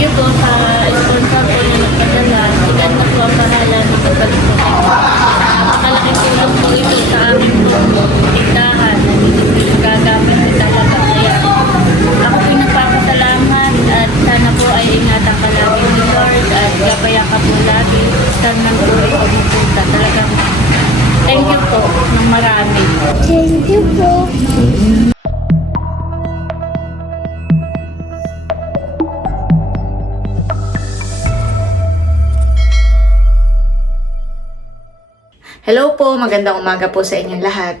you po sa sponsor po na nagpadala. Sigat na po ang pagbalik po kayo. Napakalaking tulong po ito sa amin po tindahan. Hindi po gagamit po talaga. Kaya ako po nagpapasalamat at sana po ay ingatan ka lagi ni Lord at gabayan ka po lagi. Saan man po ay pumupunta. Talagang thank you po ng marami. Thank you po. Po, magandang umaga po sa inyong lahat.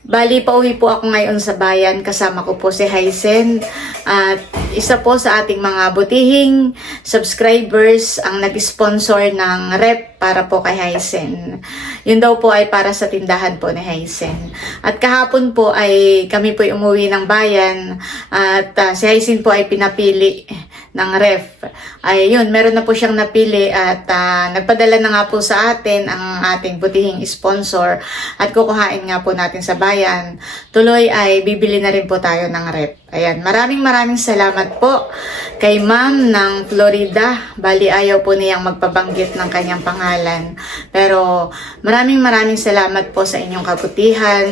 Bali, pauwi po ako ngayon sa bayan. Kasama ko po si Hysen. At isa po sa ating mga butihing subscribers ang nag-sponsor ng rep para po kay Hysen. Yun daw po ay para sa tindahan po ni Hysen. At kahapon po ay kami po umuwi ng bayan at ah, si Hysen po ay pinapili ng ref. Ay yun, meron na po siyang napili at ah, nagpadala na nga po sa atin ang ating butihing sponsor at kukuhain nga po natin sa bayan. Tuloy ay bibili na rin po tayo ng rep. Ayan, maraming maraming salamat po kay ma'am ng Florida. Bali ayaw po niyang magpabanggit ng kanyang pangalan. Pero maraming maraming salamat po sa inyong kabutihan.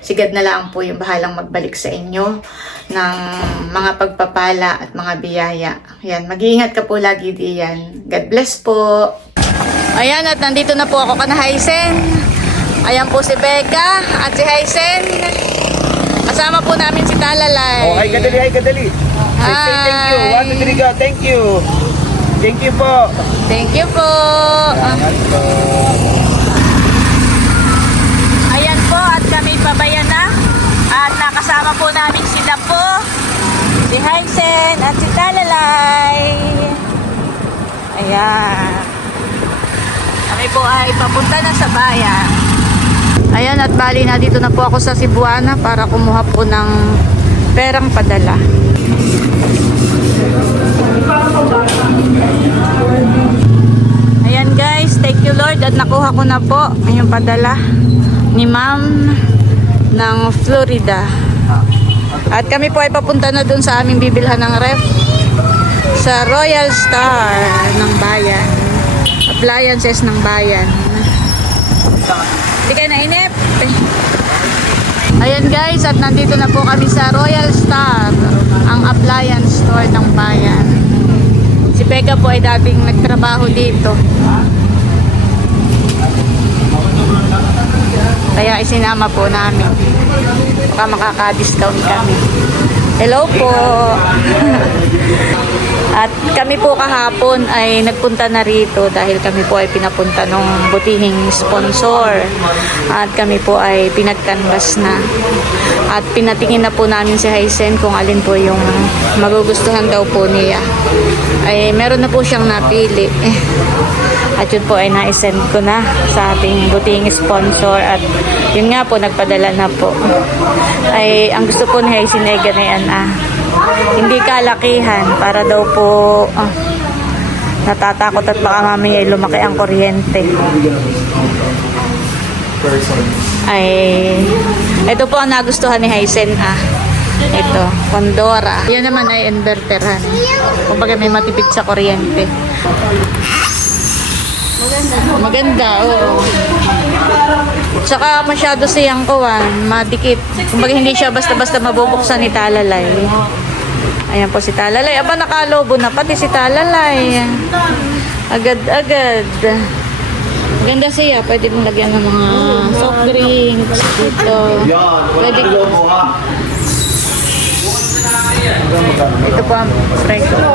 Sigad na lang po yung bahalang magbalik sa inyo ng mga pagpapala at mga biyaya. Ayan, mag-iingat ka po lagi diyan. God bless po. Ayan, at nandito na po ako kana Hysen. Ayan po si Becca at si Hysen. Kasama po namin si Talalay. Oh, ay kadali, ay kadali. Say, say thank you. One, two, three, go. Thank you. Thank you po. Thank you po. Ah, Ayan po at kami pabayan na. At nakasama po namin si Dapo, si Hansen at si Talalay. Ayan. Kami po ay papunta na sa bayan. Ayan at bali na dito na po ako sa Cebuana para kumuha po ng perang padala. Ayan guys, thank you Lord at nakuha ko na po yung padala ni ma'am ng Florida. At kami po ay papunta na dun sa aming bibilhan ng ref sa Royal Star ng bayan. Appliances ng bayan. Guys, at nandito na po kami sa Royal Star, ang appliance store ng bayan. Si Becca po ay dating nagtrabaho dito. Kaya isinama po namin. Baka makaka-discount kami. Hello po! At kami po kahapon ay nagpunta na rito dahil kami po ay pinapunta ng butihing sponsor. At kami po ay pinagkanvas na. At pinatingin na po namin si Hysen kung alin po yung magugustuhan daw po niya. Ay meron na po siyang napili. At yun po ay na-send ko na sa ating butihing sponsor. At yun nga po, nagpadala na po. Ay, ang gusto po ni Hysen ay ganayan ah, hindi kalakihan para daw po ah, natatakot at baka mamaya ay lumaki ang kuryente. Ay, ito po ang nagustuhan ni Hysen ah. Ito, Pandora. Yan naman ay inverteran. Kumbaga may matipid sa kuryente. Maganda, oo. Tsaka masyado siyang kuwan, madikit. Kumbaga hindi siya basta-basta mabubuksan ni Talalay. Ayan po si Talalay. Aba, nakalobo na pati si Talalay. Agad-agad. Maganda siya. Pwede mong lagyan ng mga soft drinks dito. Pwede Ito po ang presyo niya.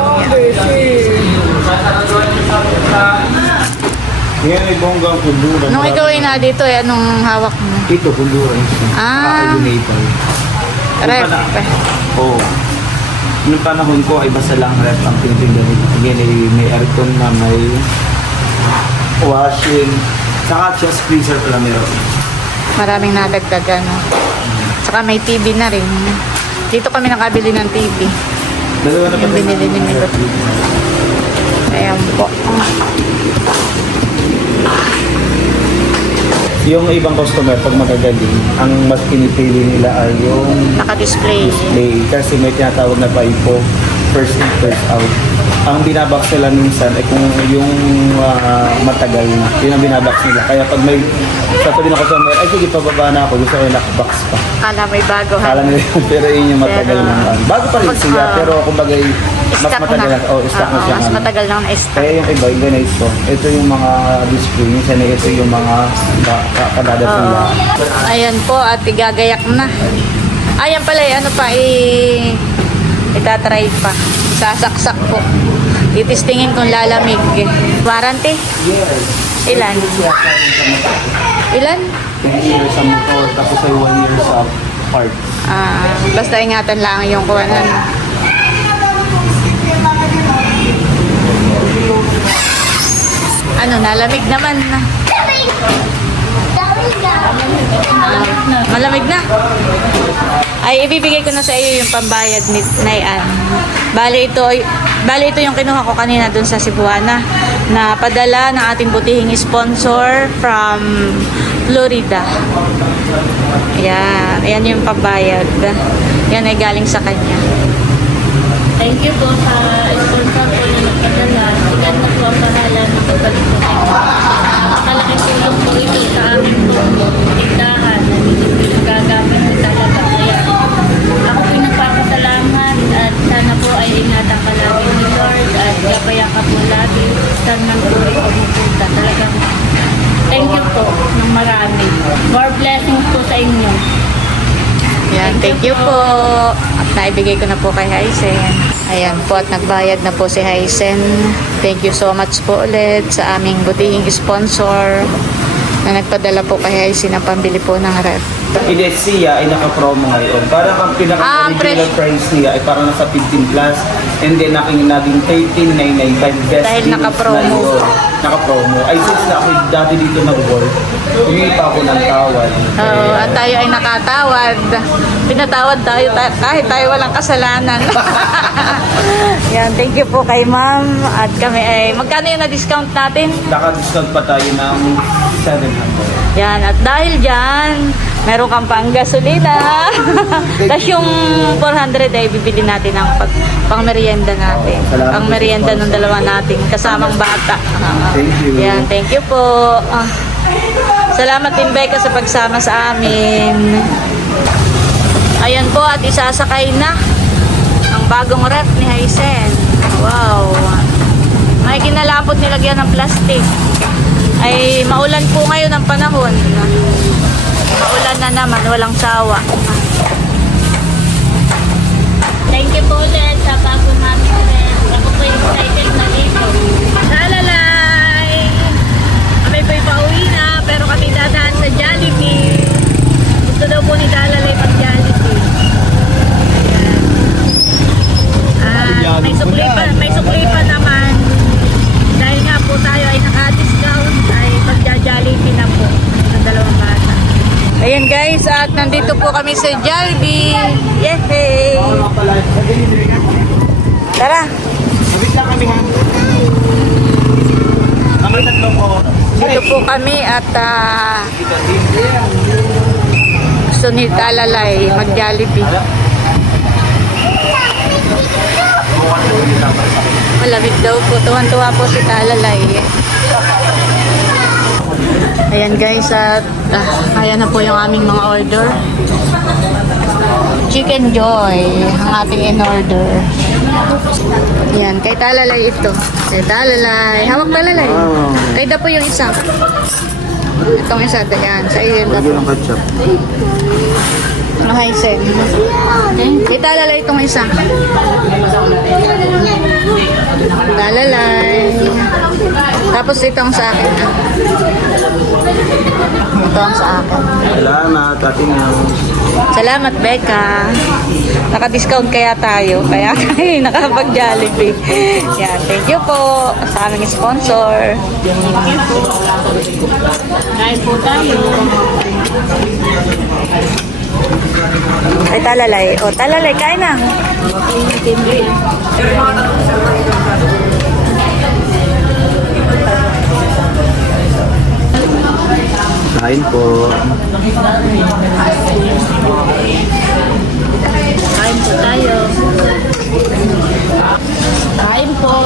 Yan ay bonggang kunduran. Nung ikaw ay na dito, eh, anong hawak mo? Ito, kunduran. Ah. Kakalimutan. Ref. Oo. Noong panahon ko ay basta lang ref ang tinitinda nito. Again, ay may aircon na may washing. Saka just freezer pala meron. Maraming nadagdagan. No? Saka may TV na rin. Dito kami nakabili ng TV. Dalawa na Yung binili ni Milot. Ayan po. Yung ibang customer, pag magagaling, ang mas pinipili nila ay yung Naka-display. display kasi may tinatawag na PIPO, first in, first out. Ang binabox nila minsan ay kung yung ah, matagal na, yun ang binabox nila. Kaya pag may sasabihin ako sa mga, ay sige, pababa na ako, gusto ko yung nakbox pa. Kala may bago ha. Kala nila yun, pero yun yung matagal Pero- na. ano. Bago pa rin Mas, siya, ah, pero kumbaga mas Stock matagal na. Oh, stock na Oo, siya. Mas ano. matagal lang na-stock. Kaya yung iba, yung ganito. Ito yung mga display. Minsan eh, ito yung mga ka- ka- kadadating Oo. na. Ayan po at igagayak na. Ayan pala eh, ano pa, i... itatry pa. Sasaksak po. Titistingin kung lalamig. Warranty? Yes. Ilan? Ilan? 10 years sa motor, tapos ay 1 year sa parts. Ah, basta ingatan lang yung kuwanan. Ano, nalamig naman na. Malamig na. Ay, ibibigay ko na sa iyo yung pambayad ni Nayan. Bali ito, ay- bali ito yung kinuha ko kanina dun sa Cebuana na padala ng ating butihing sponsor from Florida. Ayan, ayan yung pambayad. Yan ay galing sa kanya. Thank you po sa sponsor po na nagpadala. Sikat na po ang pahala ng inyo. Napakalaking tulong po ito sa aming po tindahan na hindi po nagagamit po talaga. Kaya ako po nagpapasalamat at sana po ay ingatan ka lagi ni Lord ka po lagi. Saan man po rin pumupunta. Talagang thank you po ng marami. More blessings po sa inyo. Ayan, thank you po. At naibigay ko na po kay Hysen. Ayan po at nagbayad na po si Hysen. Thank you so much po ulit sa aming butihing sponsor na nagpadala po kay Hysen ng pambili po ng ref. Hindi, siya ay naka-promo ngayon. Parang ang Ah, pinaka-original fresh. price niya ay parang nasa 15 plus and then naging naging 13,995 best Dahil naka-promo. na. Naka-promo. Ay, since na ako dati dito nag-work, humingi pa ako ng tawad. Oo, at tayo ay nakatawad. Pinatawad tayo ta- kahit tayo walang kasalanan. Yan, thank you po kay ma'am. At kami ay, magkano yung na-discount natin? Naka-discount pa tayo ng 700. Yan, at dahil dyan, meron kang pang gasolina. Tapos yung 400 ay bibili natin ng pag, pang merienda natin. Salamat Pang merienda ng dalawa natin, kasamang bata. Ah, Thank you. Yan, thank you po. Ah, salamat din Becca sa pagsama sa amin. Ayan po at isasakay na ang bagong ref ni Haisen. Wow. May kinalapot nilagyan ng plastic. Maulan po ngayon ang panahon. Maulan na naman, walang sawa. Thank you po ulit sa bago namin ulit. Ako po excited na dito. Talalay! Kami po'y pauwi na, pero kami dadaan sa Jollibee. Gusto daw po ni Talalay pag Jollibee. Ayan. Ah, may sukli pa, may sukli pa naman. Dahil nga po tayo ay ay pagja-Jollibee na po sa dalawang bata. Ayan guys, at nandito po kami sa Jollibee. Yehey! Tara! Wait lang kami ha. Naman tatlo po. Dito po kami at ah, gusto ni Talalay mag-Jollibee. Malamig daw po. Tuwan-tuwa po si Talalay. Ayan guys, at ah, ayan na po yung aming mga order. Chicken Joy, ang ating in-order. Yan, kay Talalay ito. Kay Talalay. Hawak Talalay. Wow. Kay da po yung isa. Itong isa, yan. Sa iyo. Lagyan ng ketchup. Ano, Hysen? Kay Talalay itong isa. Talalay. Tapos itong sa akin. ah. Ito ang sa akin. Salamat, ating uh, Salamat, Becca. Naka-discount kaya tayo. Kaya kayo nakapag-Jollibee. Yan, thank you po sa aming sponsor. Kain po tayo. Ay, talalay. O, talalay, kain na. Kain po. Kain po tayo. Kain po.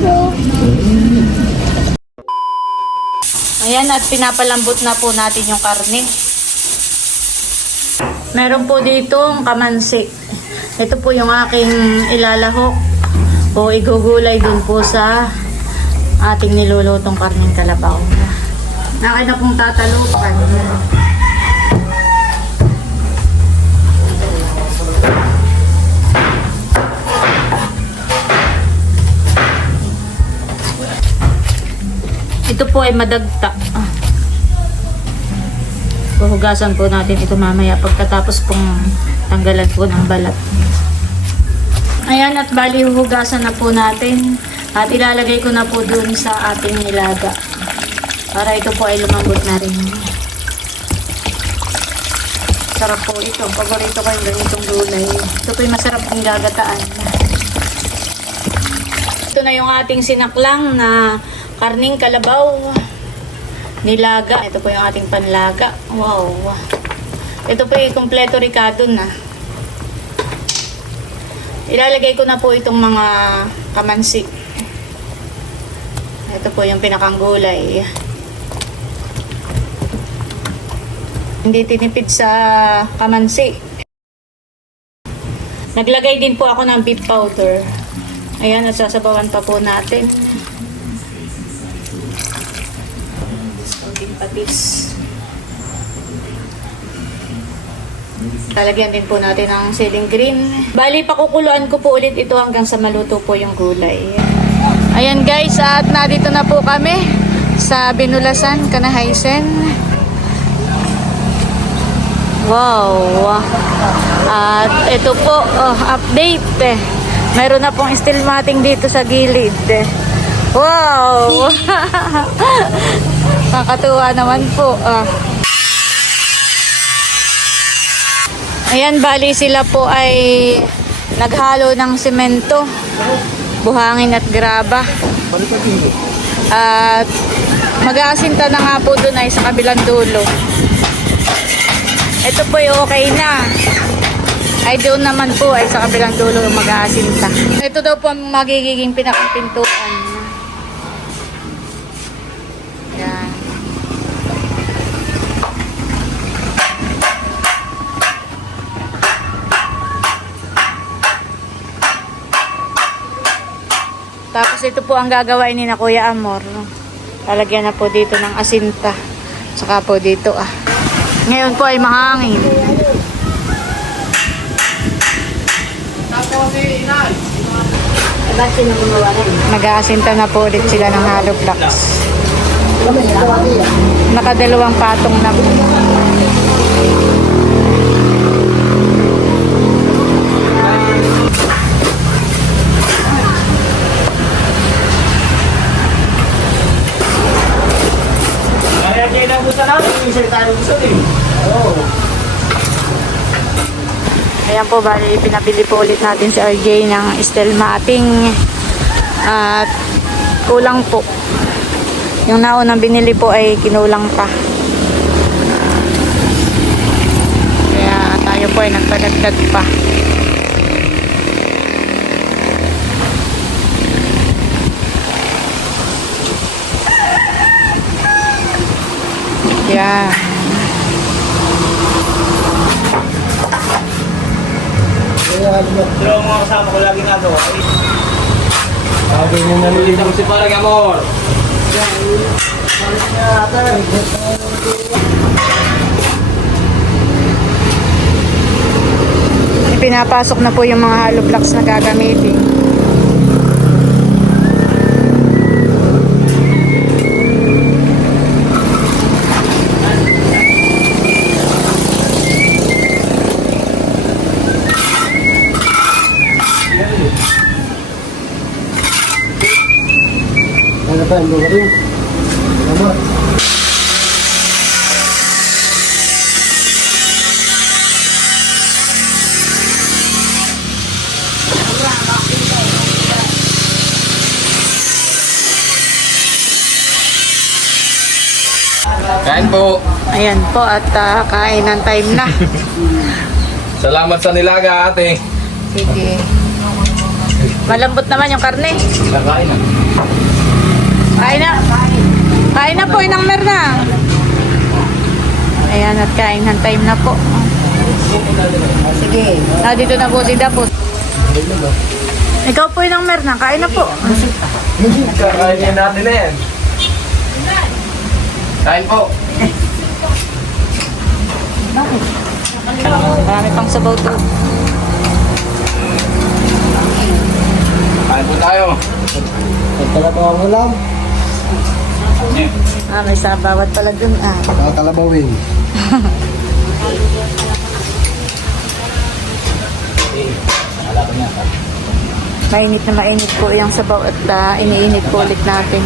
Po. Ayan at pinapalambot na po natin yung karne. Meron po dito ang kamansi. Ito po yung aking ilalahok o igugulay dun po sa ating nilulutong karneng kalabaw. Nakain na pong tatalupan. Ito po ay madagta. Ah. Puhugasan po natin ito mamaya pagkatapos pong tanggalan po ng balat. Ayan at bali huhugasan na po natin at ilalagay ko na po dun sa ating nilaga para ito po ay lumambot na rin. Sarap po ito. Paborito ko yung ganitong gulay. Ito po yung masarap pong gagataan. Ito na yung ating sinaklang na karning kalabaw. Nilaga. Ito po yung ating panlaga. Wow. Ito po yung kompleto ricado na. Ilalagay ko na po itong mga kamansi. Ito po yung pinakang gulay. Hindi tinipid sa kamansi. Naglagay din po ako ng beef powder. Ayan, nasasabawan pa po natin. Konting patis. Lalagyan din po natin ng ceiling green. Bali, pakukuluan ko po ulit ito hanggang sa maluto po yung gulay. Ayan guys, at nandito na po kami sa Binulasan, Kanahaisen. Wow! At ito po, oh, update. Meron na pong steel matting dito sa gilid. Wow! Kakatuwa naman po. Ah. Ayan, bali sila po ay naghalo ng semento, buhangin at graba. At mag-aasinta na nga po doon ay sa kabilang dulo. Ito po yung okay na. Ay doon naman po ay sa kabilang dulo mag-aasinta. Ito daw po ang magiging pinakang pintuan. Yan. Ito po ang gagawain ni na Kuya Amor. Lalagyan na po dito ng asinta. Saka po dito ah. Ngayon po ay mahangin. Nag-aasinta na po ulit sila ng hollow blocks. Nakadalawang patong na po. Namin, yung salita ng gusto din. Oo. Ayan po, bali, pinabili po ulit natin si RJ ng steel matting. At kulang po. Yung naunang binili po ay kinulang pa. Kaya tayo po ay nagpadagdag pa. Yeah. Pero ang mga kasama ko lagi nagawa. Sabi mo na nilita ko si Parang Amor. Pinapasok na po yung mga hollow blocks na gagamitin. Mga rin? Amor. Kain po. Ayan po at uh, kainan time na. Salamat sa nilaga, ate. Sige. Malambot naman yung karne. Nakain na. Kain na. Kain na po, inang merna. Ayan, at kainan time na po. Sige. Ah, dito na po si Dapos. Ikaw po yung Merna, kain na po. Kakainin natin na yan. Kain po. Marami pang sabaw to. Kain po tayo. Nagtalabaw ang ulam. Ah, may sabawat pala dun. Ah. Nakakalabawin. Mainit na mainit po yung sabaw at ah, iniinit po ulit natin.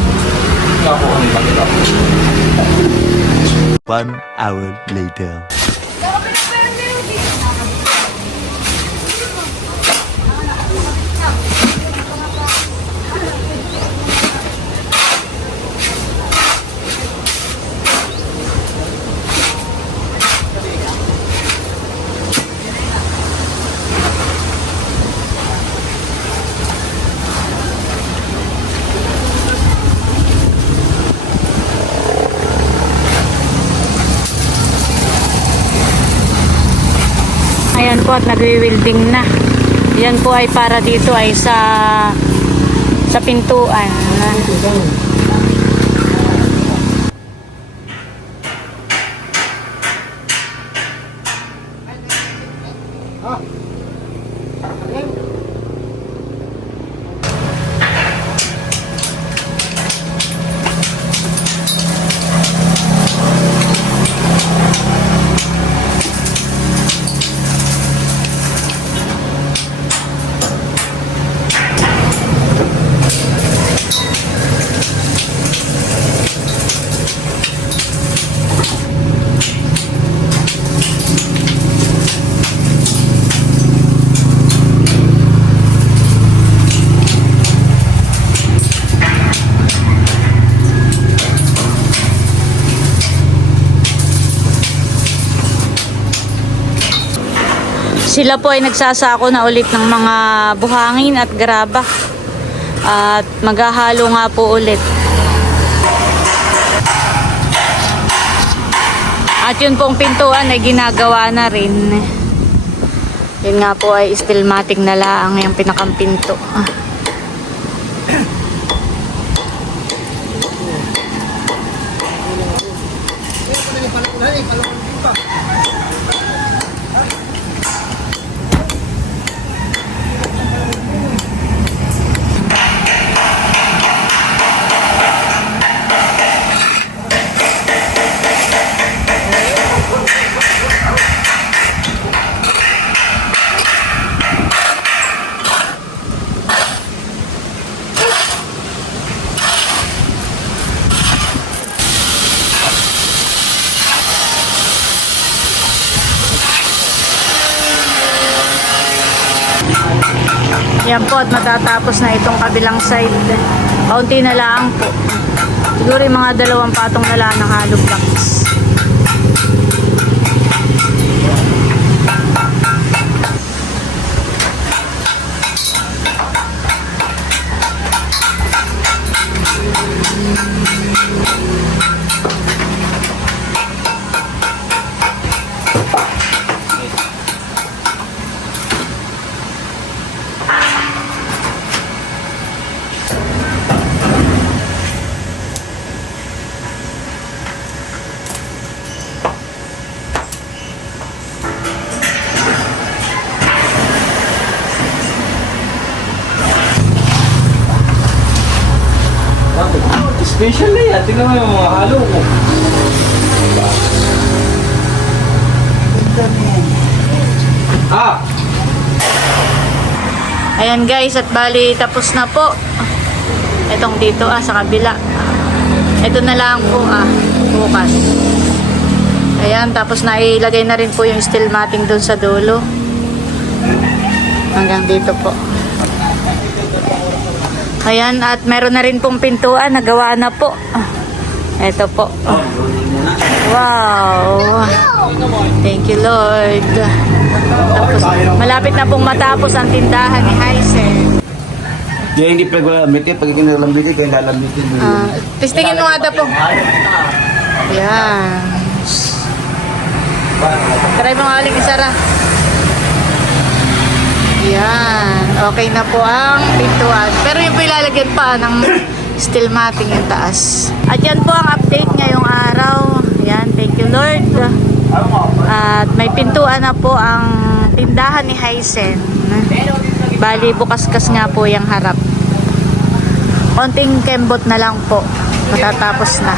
One hour later. Ayan po at nagwi-welding na. Yan po ay para dito ay sa sa pintuan. Sila po ay nagsasako na ulit ng mga buhangin at graba. At maghahalo nga po ulit. At yun pong pintuan ay ginagawa na rin. Yun nga po ay stillmatic na laang yung pinakang pinto. Ah. Matatapos na itong kabilang side. Kaunti na lang po. Siguro yung mga dalawang patong na lang ng hollow blocks. Ayan guys, at bali tapos na po. Itong dito ah, sa kabila. Ito na lang po ah, bukas. Ayan, tapos nailagay na rin po yung steel matting doon sa dulo. Hanggang dito po. Ayan, at meron na rin pong pintuan, nagawa na po. Ito po. Wow! Thank you, Lord. Tapos, malapit na pong matapos ang tindahan ni Hysen. Kaya hindi pag-lamit eh. Pag kinalambit eh, kaya lalamitin. Uh, Ah, testingin mo nga po. Ayan. Try mo nga aling isara. Yan. Okay na po ang pintuan. Pero yung po ilalagyan pa ng steel matting yung taas. At yan po ang update ngayong araw. Yan. Thank you Lord. At may pintuan na po ang tindahan ni Hysen. Bali, bukas-kas nga po yung harap. Konting kembot na lang po. Matatapos na.